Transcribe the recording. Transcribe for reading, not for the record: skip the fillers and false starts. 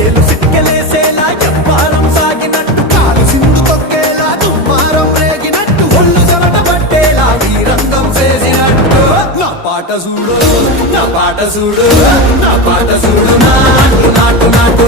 ఏలు సిక్కలేసేలా ఎవ్వారం సాగినట్టు కాలు సింధు తొక్కేలా దుమ్మారం రేగినట్టు ఒళ్ళు చెమట పట్టేలా ఈ రంగం చేసినట్టు నా పాట చూడు నా పాట చూడు నా పాట చూడు నాటు నాటు నాటు